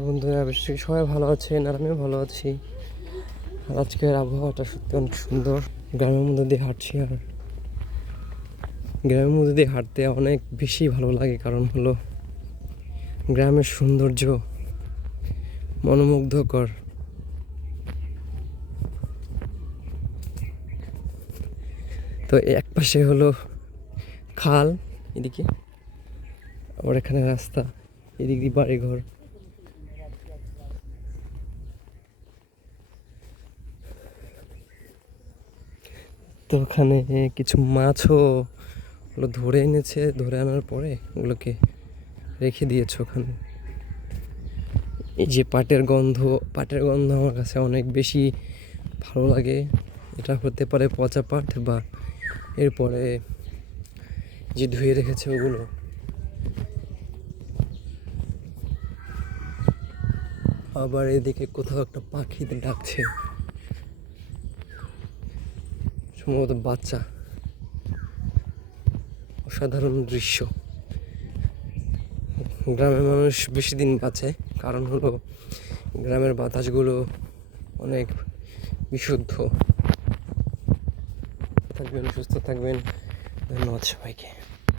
বন্ধুরা অবশ্যই সবাই ভালো আছেন আর আমিও ভালো আছি। আর আজকের আবহাওয়াটা সত্যি অনেক সুন্দর। গ্রামের মধ্যে দিয়ে হাঁটছি আর গ্রামের মধ্যে দিয়ে হাঁটতে অনেক বেশি ভালো লাগে, কারণ হলো গ্রামের সৌন্দর্য মনোমুগ্ধকর। তো এক পাশে হলো খাল, এদিকে আবার এখানে রাস্তা, এদিক দিয়ে বাড়িঘর। তো ওখানে কিছু মাছও ওগুলো ধরে এনেছে, ধরে আনার পরে ওগুলোকে রেখে দিয়েছে ওখানে। এই যে পাটের গন্ধ আমার কাছে অনেক বেশি ভালো লাগে। এটা হতে পারে পচা পাট বা এরপরে যে ধুয়ে রেখেছে ওগুলো। আবার এদিকে কোথাও একটা পাখি ডাকছে, সম্ভবত বাচ্চা। অসাধারণ দৃশ্য। গ্রামের মানুষ বেশি দিন বাঁচে, কারণ হলো গ্রামের বাতাসগুলো অনেক বিশুদ্ধ। থাকবেন, সুস্থ থাকবেন। ধন্যবাদ সবাইকে।